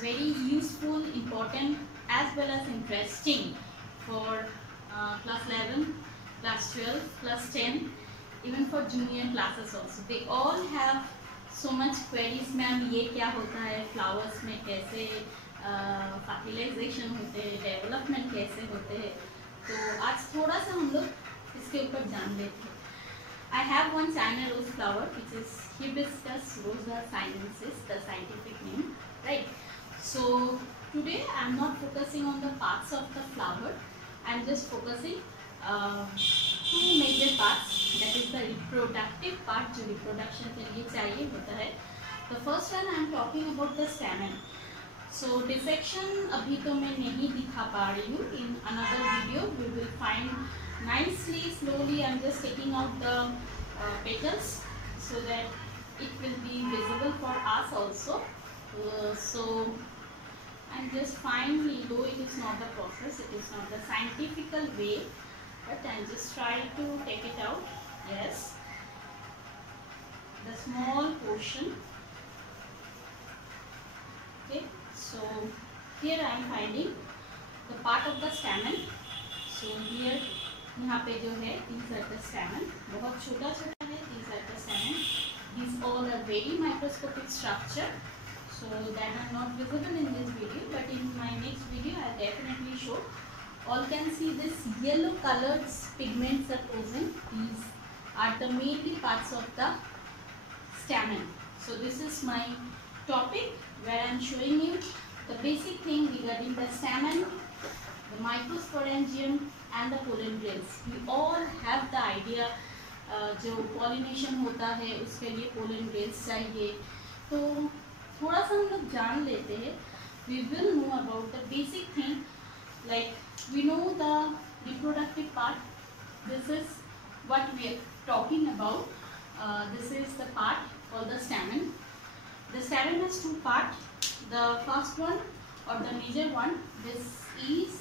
very useful, important as well as interesting for class 11, class 12, class 10, even for junior classes also. They all have so much queries. Ma'am ये क्या होता है, flowers में कैसे fertilisation होते हैं, development कैसे होते हैं, तो आज थोड़ा सा हम लोग इसके ऊपर जान लेते हैं. I have one China rose flower which is Hibiscus rosa sinensis, the scientific name, right? So today I am not focusing on the parts of the flower. I am just focusing two major parts, that is the reproductive part जो reproduction के लिए चाहिए होता है. The first one I am talking about the stamen. So dissection अभी तो मैं नहीं दिखा पा रही हूँ. In another video we will find nicely, slowly I am just taking out the petals so that it will be visible for us also. So I am just finally, though it is not the process, it is not the scientific way, but I am just trying to take it out. Yes, the small portion. Okay, so here I am finding the part of the stamen. So here यहाँ पे जो है these are the stamen, बहुत छोटा छोटा है. These are the stamen. These all are very microscopic structure, so that are not visible in this video, but in my next video I will definitely show. All can see this yellow colored pigments are present. These are the mainly parts of the stamen. So this is my topic where I am showing you the basic thing regarding the stamen, the microsporangium and the pollen grains. We all have the idea जो pollination होता है उसके लिए pollen grains चाहिए, तो थोड़ा सा हम लोग जान लेते हैं. We will know about the basic thing, like we know the reproductive part. This is what we are talking about. This is the part called the stamen. The stamen has two parts. The first one or the major one, this is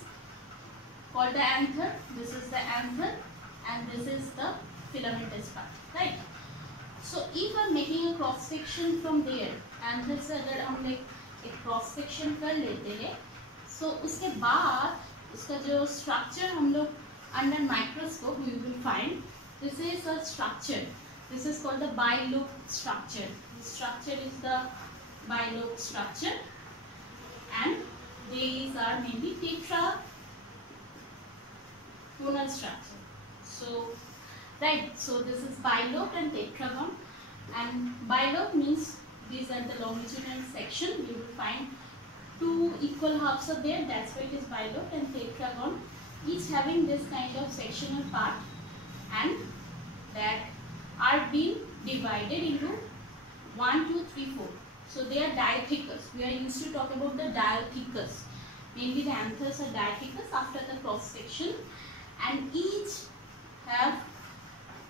called the anther. This is the anther and this is the filamentous part, right? So if I am making a cross section from there, anther से अगर हम एक cross section कर लेते हैं, so उसके बाद उसका जो structure हम लोग under microscope we will find. This is a structure. This is called the bilobe structure. This structure is the bilobe structure, and these are mainly tetragonal structure. So right, so this is bilobe and tetragon, and bilobe means these are the longitudinal section. You will find two equal halves are there, that's why it is bilobe, and tetragon, each having this kind of sectional part, and that are being divided into 1, 2, 3, 4. So they are diathecous. We are used to talk about the diathecous. Mainly the anthers are diathecous after the cross section, and each have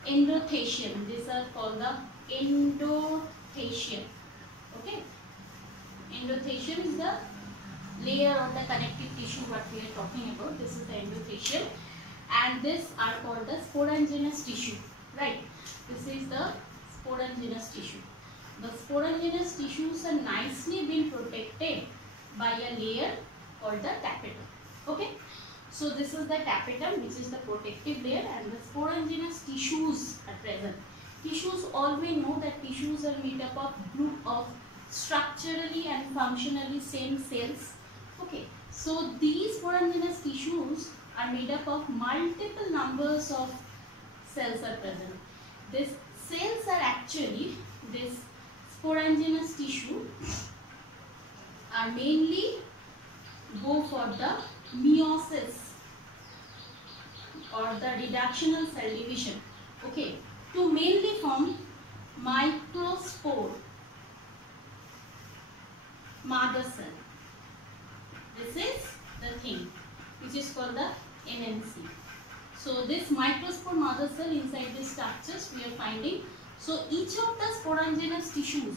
endothecium. These are called the endothecium. Okay, endothecium is the layer of the connective tissue what we are talking about. This is the endothecium, and this are called the sporanginous tissue, right? This is the sporanginous tissue. The sporanginous tissues are nicely been protected by a layer called the tapetum. Okay, so this is the tapetum, which is the protective layer, and the sporanginous tissues are present. Tissues, all we know that tissues are made up of group of structurally and functionally same cells. Okay, so these sporanginous tissues are made up of multiple numbers of cells are present. These cells are actually, this sporanginous tissue are mainly go for the meiosis or the reductional cell division, okay, to mainly form microspore mother cell. This is the thing which is called the MMC. So this microspore mother cell, inside these structures we are finding. So each of the sporanginous tissues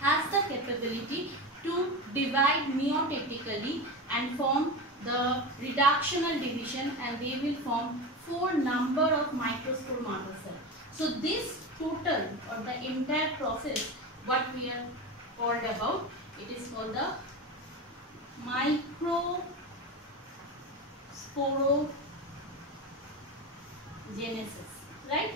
has the capability to divide meiotically and form the reductional division, and they will form 4 number of microspore mother cell. So this total or the entire process what we are called about It is called the microsporogenesis, right?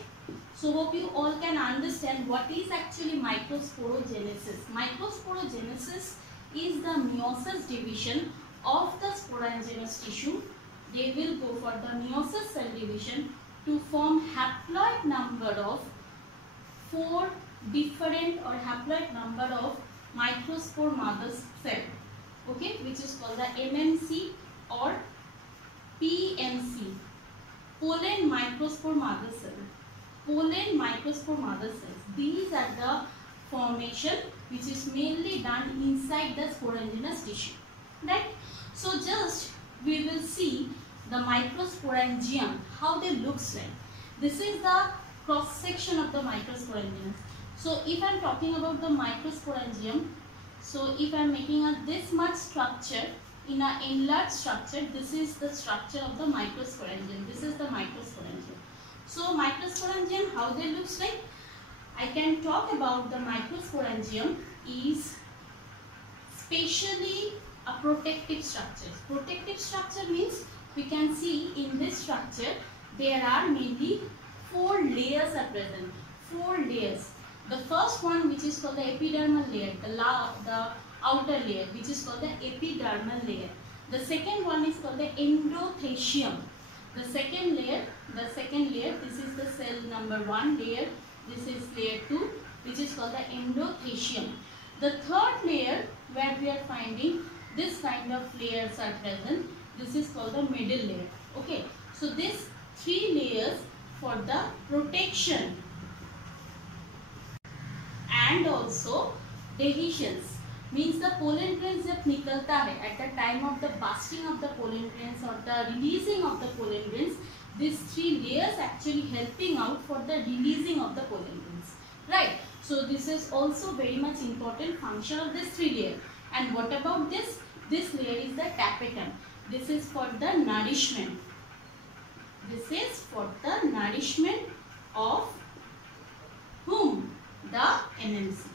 So hope you all can understand what is actually microsporogenesis. Microsporogenesis is the meiosis division of the sporangious tissue. They will go for the meiosis cell division to form haploid number of 4 different or haploid number of microspore mother cell, okay, which is called the MMC or PMC, pollen microspore mother cell. Pollen microspore mother cells. These are the formation which is mainly done inside the sporangious tissue, right? So just we will see the microsporangium, how they looks like. This is the cross section of the microsporangium. So if I am talking about the microsporangium, so if I am making a this much structure in an enlarged structure, this is the structure of the microsporangium. This is the microsporangium. So microsporangium, how they looks like? I can talk about the microsporangium is spatially a protective structure. Protective structure means we can see in this structure there are mainly 4 layers are present. 4 layers. The first one, which is called the epidermal layer, the outer layer, which is called the epidermal layer. The second one is called the endothecium. The second layer, this is the cell number 1 layer. This is layer 2, which is called the endothecium. The third layer, where we are finding this kind of layers are present, this is called the middle layer. Okay, so these 3 layers for the protection and also dehiscence, means the pollen grains जब निकलता है at the time of the bursting of the pollen grains or the releasing of the pollen grains, these 3 layers actually helping out for the releasing of the pollen grains, right? So this is also very much important function of this 3 layer. And what about this? This layer is the tapetum. This is for the nourishment. This is for the nourishment of whom? The MMC.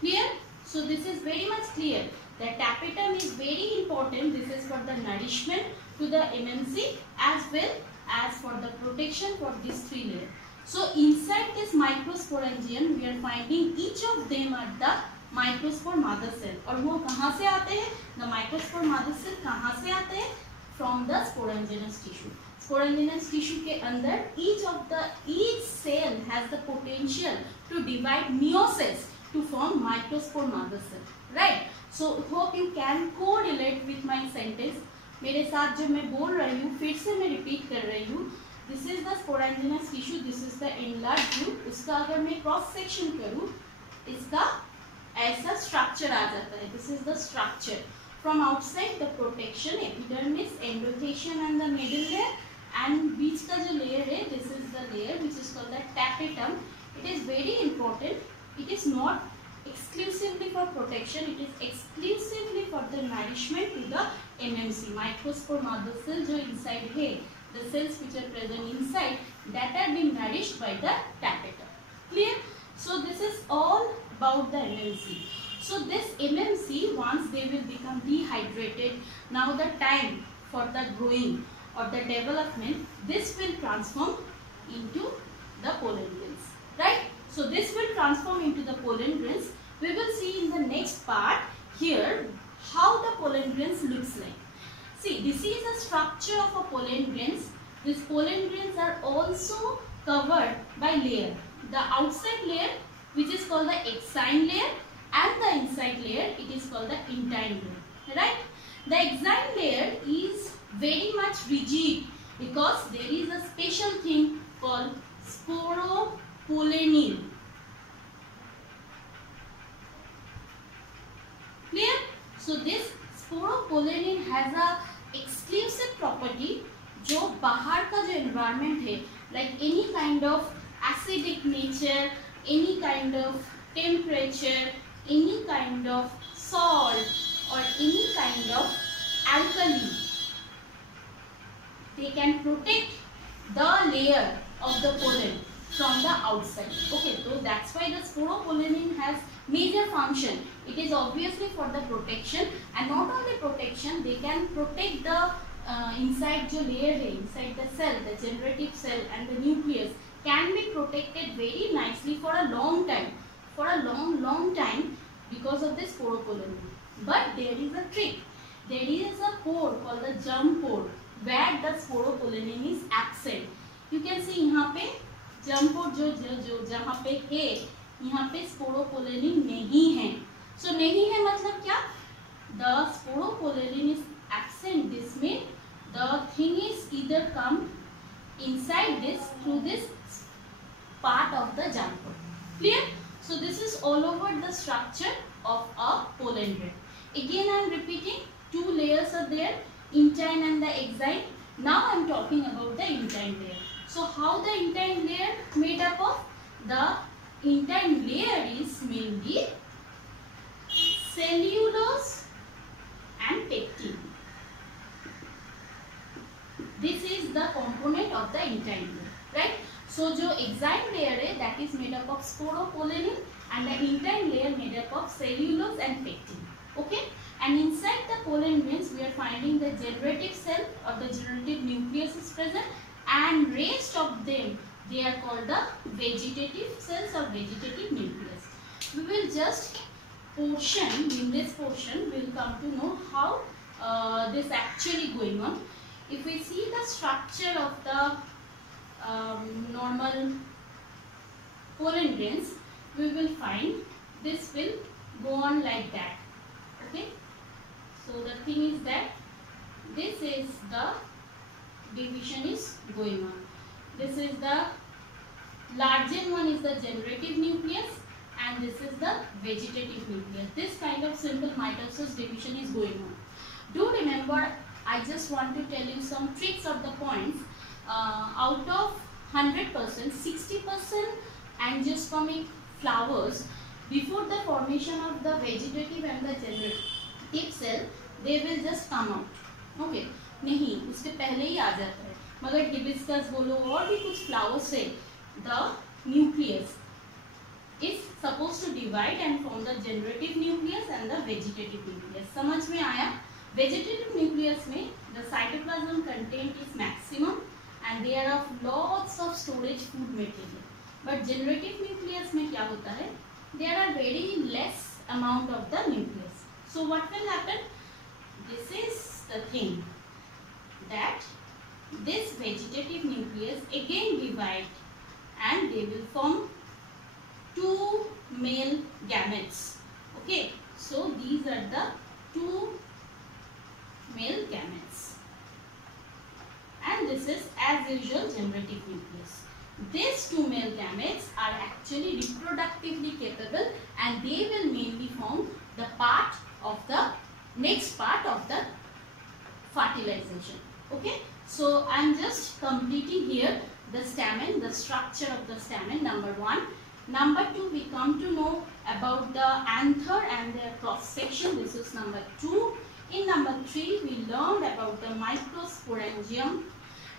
Clear? So this is very much clear. The tapetum is very important. This is for the nourishment to the MMC as well as for the protection for these 3 layers. So inside this microsporangium, we are finding each of them are the microspore mother cell. और वो कहाँ से आते हैं? The microspore mother cell कहाँ से आते हैं? From the sporangious tissue. Sporangious tissue के अंदर each cell has the potential to divide meiosis to form microspore mother cell, right? So hope you can correlate with my sentence. मेरे साथ जो मैं बोल रही हूँ फिर से मैं repeat कर रही हूँ. This is the sporangious tissue. This is the enlarged view. उसका अगर मैं cross section करूँ, इसका ऐसा structure आ जाता है. This is the structure. From outside the protection, epidermis, endothecium and the middle layer, and बीच का जो layer है, this is the layer which is called the tapetum. It is very important. It is not exclusively for protection. It is exclusively for the nourishment to the MMC, microspore mother cell जो inside है. The cells which are present inside that are being nourished by the tapetum. Clear? So this is all about the MMC. So this MMC, once they will become dehydrated, now the time for the growing or the development, this will transform into the pollen grains, right? So this will transform into the pollen grains. We will see in the next part here how the pollen grains looks like. See, this is the structure of a pollen grains. These pollen grains are also covered by layer. The outside layer, which is called the exine layer, and the inside layer, it is called the intine layer, right? The exine layer is very much rigid because there is a special thing called sporopollenin. Clear? So this sporopollenin has a exclusive property जो बाहर का जो environment है, like any kind of acidic nature, any kind of temperature, any kind of salt or any kind of alkali, they can protect the layer of the pollen from the outside. Okay, so that's why the sporopollenin has major function. It is obviously for the protection, and not only protection, they can protect the inside जो layer है, inside the cell, the generative cell and the nucleus can be protected very nicely for a long time, for a long time, because of this sporopollen. But there is a trick. There is a pore called the germ pore where the sporopollenin is absent. You can see यहाँ पे germ pore जो जहाँ पे है, यहाँ पे sporopollenin नहीं है. So नहीं है मतलब क्या? The sporopollenin is absent. This means the thing is either come inside this through this part of the germ pore. Clear? So this is all over the structure of a pollen grain. Again I am repeating, two layers are there, intine and the exine. Now I am talking about the intine layer. So how the intine layer made up of? The intine layer is mainly cellulose and pectin. This is the component of the intine layer, right? So जो exine layer है, that is made up of sporopollenin, and the intine layer made up of cellulose and pectin. Okay, and inside the pollen grains we are finding the generative cell or the generative nucleus is present, and rest of them they are called the vegetative cells or vegetative nucleus. We will just portion, in this portion we will come to know how this actually going on. If we see the structure of the normal pollen grains, we will find this will go on like that. Okay, so the thing is that this is the division is going on. This is the larger one is the generative nucleus, and this is the vegetative nucleus. This kind of simple mitosis division is going on. Do remember, I just want to tell you some tricks of the points. Out of 100%, 60% angiospermic flowers, before the formation of the vegetative and the generative cell, they will just come out. Okay, नहीं, उसके पहले ही आ जाता है. मगर hibiscus बोलो और भी कुछ flowers से, the nucleus is supposed to divide and form the generative nucleus and the vegetative nucleus. समझ में आया? Vegetative nucleus में the cytoplasm content is maximum and there are lots of storage food material. But generative nucleus में क्या होता है? There are very less amount of the nucleus. So what will happen? This is the thing that this vegetative nucleus again divide and they will form two male gametes. Okay, so these are the two male gametes, and this is as usual generative nucleus. These two male gametes are actually reproductively capable and they will mainly form the part of the next part of the fertilization. Okay, so I am just completing here the stamen, the structure of the stamen, number 1. Number 2, we come to know about the anther and their cross section. This is number 2. In number 3, we learned about the microsporangium.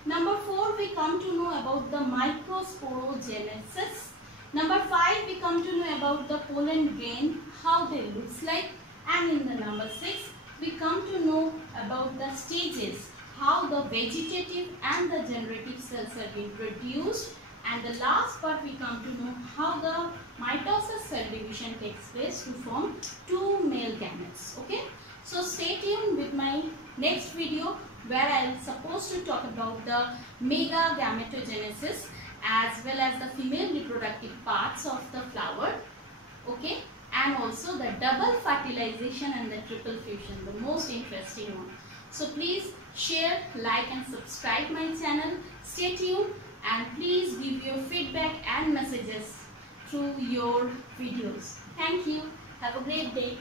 Number 4, we come to know about the microsporogenesis. Number 5, we come to know about the pollen grain, how they looks like. And in the number 6, we come to know about the stages, how the vegetative and the generative cells are being produced. And the last part, we come to know how the mitosis cell division takes place to form two male gametes. Okay, so stay tuned with my next video where I am supposed to talk about the mega gametogenesis as well as the female reproductive parts of the flower. Okay, and also the double fertilization and the triple fusion, the most interesting one. So please share, like and subscribe my channel. Stay tuned and please give your feedback and messages through your videos. Thank you. Have a great day.